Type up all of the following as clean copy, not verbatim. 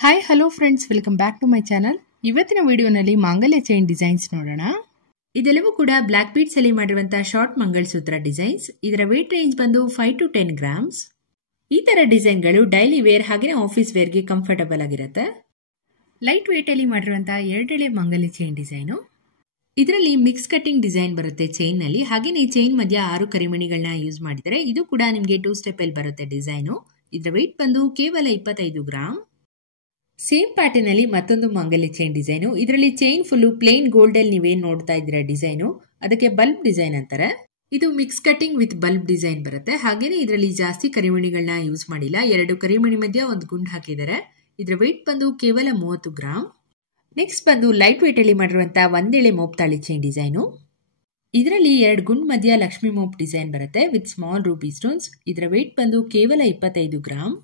Hi hello friends, welcome back to my channel. ಇವತ್ತಿನ ವಿಡಿಯೋನಲ್ಲಿ ಮಾಂಗಲ್ಯ ಚೈನ್ ಡಿಸೈನ್ಸ್ ನೋಡೋಣ. ಇದೆಲ್ಲವೂ ಕೂಡ ಬ್ಲಾಕ್ ಬೀಡ್ಸ್ ಅಲ್ಲಿ ಮಾಡಿರುವಂತಹ ಶಾರ್ಟ್ ಮಂಗಲಸೂತ್ರ ಡಿಸೈನ್ಸ್. ಇದರ ವೇಟ್ ರೇಂಜ್ ಬಂದು 5 to 10 ಗ್ರಾಮ್ಸ್. ಈ ತರ ಡಿಸೈನ್ಗಳು ಡೈಲಿ ವೇರ್ ಹಾಗೆ ಆಫೀಸ್ ವೇರ್ಗೆ ಕಂಫರ್ಟಬಲ್ ಆಗಿರುತ್ತೆ. ಲೈಟ್ ವೇಟ್ ಅಲ್ಲಿ ಮಾಡಿರುವಂತಹ ಎರಡೆಳೆ ಮಂಗಲ್ಯ ಚೈನ್ ಡಿಸೈನು. ಇದರಲ್ಲಿ ಮಿಕ್ಸ್ ಕಟಿಂಗ್ ಡಿಸೈನ್ ಬರುತ್ತೆ ಚೈನ್ ನಲ್ಲಿ. ಹಾಗೇನೆ ಚೈನ್ ಮಧ್ಯ 6 ಕರಿಮಣಿಗಳನ್ನ ಯೂಸ್ ಮಾಡಿದರೆ ಇದು ಕೂಡ ನಿಮಗೆ 2 ಸ್ಟೆಪ್ ಅಲ್ಲಿ ಬರುತ್ತೆ ಡಿಸೈನು. ಇದರ ವೇಟ್ ಬಂದು ಕೇವಲ 25 ಗ್ರಾಮ್. ಸೇಮ್ ಪ್ಯಾಟರ್ನ್ ಅಲ್ಲಿ ಮತ್ತೊಂದು ಮಂಗಲ್ಯ ಚೈನ್ ಡಿಸೈನು. ಇದರಲ್ಲಿ ಚೈನ್ ಫುಲ್ ಪ್ಲೇನ್ ಗೋಲ್ಡ್ ಅಲ್ಲಿ ನೀವೇನ್ ನೋಡ್ತಾ ಇದ್ದೀರಾ ಡಿಸೈನು, ಅದಕ್ಕೆ ಬಲ್ಬ್ ಡಿಸೈನ್ ಅಂತಾರೆ. ಇದು mix cutting with bulb design ಬರುತ್ತೆ. ಹಾಗೇನೆ ಇದರಲ್ಲಿ ಜಾಸ್ತಿ ಕರಿಮಣಿಗಳನ್ನ ಯೂಸ್ ಮಾಡಿಲ್ಲ. 2 ಕರಿಮಣಿ ಮಧ್ಯ ಒಂದು ಗುಂಡು ಹಾಕಿದ್ದಾರೆ. ಇದರ ವೇಟ್ ಬಂದು ಕೇವಲ 30 ಗ್ರಾಮ್. ನೆಕ್ಸ್ಟ್ ಬಂದು ಲೈಟ್ ವೇಟ್ ಅಲ್ಲಿ ಮಾಡಿರುವಂತಹ ಒಂದೇಳೆ ಮೋಪ್ ತಾಳಿ ಚೈನ್ ಡಿಸೈನು. ಇದರಲ್ಲಿ 2 ಗುಂಡ್ ಮಧ್ಯ ಲಕ್ಷ್ಮಿ ಮೋಪ್ ಡಿಸೈನ್ ಬರುತ್ತೆ ವಿತ್ ಸ್ಮಾಲ್ ರೂಬಿ ಸ್ಟೋನ್ಸ್. ಇದರ ವೇಟ್ ಬಂದು ಕೇವಲ 25 ಗ್ರಾಮ್.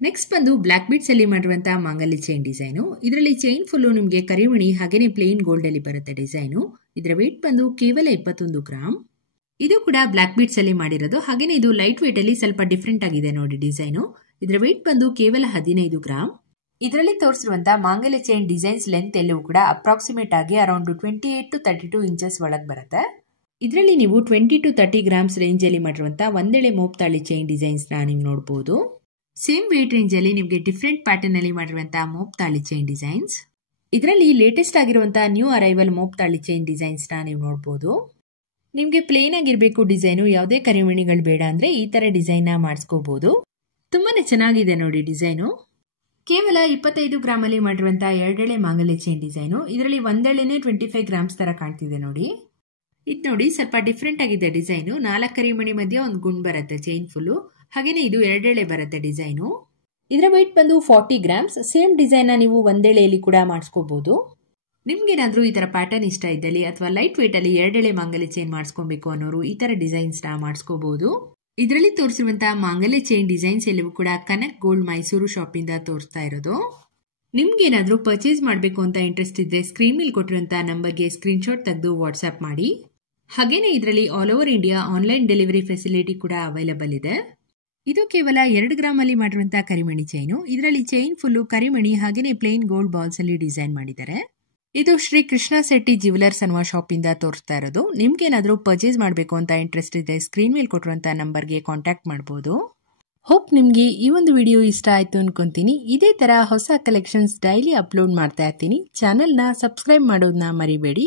ನೆಕ್ಸ್ಟ್ ಬಂದು ಬ್ಲಾಕ್ ಬೀಡ್ಸ್ ಅಲ್ಲಿ ಮಾಡಿರುವಂತಹ ಮಾಂಗಲ್ಯ ಚೈನ್ ಡಿಸೈನು. ಇದರಲ್ಲಿ ಚೈನ್ ಫುಲ್ಲು ನಿಮಗೆ ಕರಿಮಣಿ ಹಾಗೇನೆ ಪ್ಲೇನ್ ಗೋಲ್ಡ್ ಅಲ್ಲಿ ಬರುತ್ತೆ ಡಿಸೈನು. ಇದರ ವೇಟ್ ಬಂದು ಕೇವಲ 21 ಗ್ರಾಮ್. ಇದು ಕೂಡ ಬ್ಲಾಕ್ ಬೀಡ್ಸ್ ಅಲ್ಲಿ ಮಾಡಿರೋದು. ಹಾಗೇನೆ ಇದು ಲೈಟ್ ವೇಟ್ ಅಲ್ಲಿ ಸ್ವಲ್ಪ ಡಿಫ್ರೆಂಟ್ ಆಗಿದೆ ನೋಡಿ ಡಿಸೈನು. ಇದರ ವೇಟ್ ಬಂದು ಕೇವಲ 15 ಗ್ರಾಮ್. ಇದರಲ್ಲಿ ತೋರಿಸಿರುವಂತಹ ಮಾಂಗಲ್ಯ ಚೈನ್ ಡಿಸೈನ್ಸ್ ಲೆಂತ್ ಎಲ್ಲವೂ ಕೂಡ ಅಪ್ರಾಕ್ಸಿಮೇಟ್ ಆಗಿ ಅರೌಂಡ್ 28 to 32 ಇಂಚಸ್ ಒಳಗೆ ಬರುತ್ತೆ. ಇದರಲ್ಲಿ ನೀವು 20 to 30 ಗ್ರಾಮ್ಸ್ ರೇಂಜ್ ಅಲ್ಲಿ ಮಾಡಿರುವಂತಹ ಒಂದೇಳೆ ಮೋಪ್ ತಾಳಿ ಚೈನ್ ಡಿಸೈನ್ಸ್ ನೀವು ನೋಡಬಹುದು. ಸೇಮ್ ವೇಟ್ ರೇಂಜ್ ಅಲ್ಲಿ ನಿಮಗೆ ಡಿಫ್ರೆಂಟ್ ಪ್ಯಾಟರ್ನ್ ಅಲ್ಲಿ ಮಾಡಿರುವಂತಹ ಮೋಪ್ ತಾಳಿ ಚೈನ್ ಡಿಸೈನ್ಸ್. ಇದರಲ್ಲಿ ಲೇಟೆಸ್ಟ್ ಆಗಿರುವಂತಹ ನ್ಯೂ ಅರೈವಲ್ ಮೋಪ್ ತಾಳಿ ಚೈನ್ ಡಿಸೈನ್ಸ್ ನೀವು ನೋಡಬಹುದು. ನಿಮಗೆ ಪ್ಲೇನ್ ಆಗಿರಬೇಕು ಡಿಸೈನು, ಯಾವುದೇ ಕರಿಮಣಿಗಳು ಬೇಡ ಅಂದ್ರೆ ಈ ತರ ಡಿಸೈನ್ ನ ಮಾಡಿಸ್ಕೋಬಹುದು. ತುಂಬಾನೇ ಚೆನ್ನಾಗಿದೆ ನೋಡಿ ಡಿಸೈನು. ಕೇವಲ 25 ಗ್ರಾಮ್ ಅಲ್ಲಿ ಮಾಡಿರುವಂತಹ ಎರಡೆಳೆ ಮಾಂಗಲ್ಯ ಚೈನ್ ಡಿಸೈನು. ಇದರಲ್ಲಿ ಒಂದೆಳೆನೆ 25 ಗ್ರಾಮ್ಸ್ ತರ ಕಾಣ್ತಿದೆ ನೋಡಿ. ಇದು ನೋಡಿ ಸ್ವಲ್ಪ ಡಿಫ್ರೆಂಟ್ ಆಗಿದೆ ಡಿಸೈನು. 4 ಕರಿಮಣಿ ಮಧ್ಯೆ ಒಂದು ಗುಂಡ್ ಬರುತ್ತೆ ಚೈನ್ ಫುಲ್ಲು. ಹಾಗೇನೆ ಇದು ಎರಡೆಳೆ ಬರುತ್ತೆ ಡಿಸೈನು. ಇದರ ವೇಟ್ ಬಂದು 40 ಗ್ರಾಮ್ಸ್. ಸೇಮ್ ಡಿಸೈನ್ ನೀವು ಒಂದೆಳೆಯಲ್ಲಿ ಕೂಡ ಮಾಡಿಸ್ಕೋಬಹುದು. ನಿಮ್ಗೇನಾದ್ರೂ ಈ ತರ ಪ್ಯಾಟರ್ನ್ ಇಷ್ಟ ಇದ್ದಲ್ಲಿ ಅಥವಾ ಲೈಟ್ ವೇಟ್ ಅಲ್ಲಿ ಎರಡೆಳೆ ಮಾಂಗಲ್ಯ ಚೈನ್ ಮಾಡಿಸ್ಕೊಬೇಕು ಅನ್ನೋರು ಈ ತರ ಡಿಸೈನ್ಸ್ ಮಾಡಿಸ್ಕೋಬಹುದು. ಇದರಲ್ಲಿ ತೋರಿಸಿರುವಂತಹ ಮಾಂಗಲ್ಯ ಚೈನ್ ಡಿಸೈನ್ಸ್ ಎಲ್ಲವೂ ಕೂಡ ಕನಕ್ ಗೋಲ್ಡ್ ಮೈಸೂರು ಶಾಪ್ ಇಂದ ತೋರಿಸ್ತಾ ಇರೋದು. ನಿಮ್ಗೇನಾದ್ರೂ ಪರ್ಚೇಸ್ ಮಾಡಬೇಕು ಅಂತ ಇಂಟ್ರೆಸ್ಟ್ ಇದ್ರೆ ಸ್ಕ್ರೀನ್ ಮೇಲೆ ಕೊಟ್ಟಿರುವಂತಹ ನಂಬರ್ಗೆ ಸ್ಕ್ರೀನ್ ಶಾಟ್ ತೆಗೆದು ವಾಟ್ಸ್ಆಪ್ ಮಾಡಿ. ಹಾಗೇನೆ ಇದರಲ್ಲಿ all over India online delivery facility ಕೂಡ ಅವೈಲಬಲ್ ಇದೆ. ಇದು ಕೇವಲ 2 ಗ್ರಾಮ್ ಅಲ್ಲಿ ಮಾಡಿರುವಂತಹ ಕರಿಮಣಿ ಚೈನು. ಇದರಲ್ಲಿ ಚೈನ್ ಫುಲ್ಲು ಕರಿಮಣಿ ಹಾಗೇನೆ ಪ್ಲೇನ್ ಗೋಲ್ಡ್ ಬಾಲ್ಸ್ ಅಲ್ಲಿ ಡಿಸೈನ್ ಮಾಡಿದ್ದಾರೆ. ಇದು ಶ್ರೀ ಕೃಷ್ಣ ಶೆಟ್ಟಿ ಜ್ಯುವೆಲರ್ಸ್ ಅನ್ನುವ ಶಾಪ್ ಇಂದ ತೋರಿಸ್ತಾ ಇರೋದು. ನಿಮ್ಗೇನಾದ್ರೂ ಪರ್ಚೇಸ್ ಮಾಡಬೇಕು ಅಂತ ಇಂಟ್ರೆಸ್ಟ್ ಇದೆ ಸ್ಕ್ರೀನ್ ಮೇಲೆ ಕೊಟ್ಟಿರುವಂತಹ ನಂಬರ್ಗೆ ಕಾಂಟ್ಯಾಕ್ಟ್ ಮಾಡಬಹುದು. ಹೋಪ್ ನಿಮ್ಗೆ ಈ ಒಂದು ವಿಡಿಯೋ ಇಷ್ಟ ಆಯ್ತು ಅನ್ಕೊಂತೀನಿ. ಇದೇ ತರ ಹೊಸ ಕಲೆಕ್ಷನ್ಸ್ ಡೈಲಿ ಅಪ್ಲೋಡ್ ಮಾಡ್ತಾ ಇರ್ತೀನಿ. ಚಾನೆಲ್ ನ ಸಬ್ಸ್ಕ್ರೈಬ್ ಮಾಡೋದನ್ನ ಮರಿಬೇಡಿ.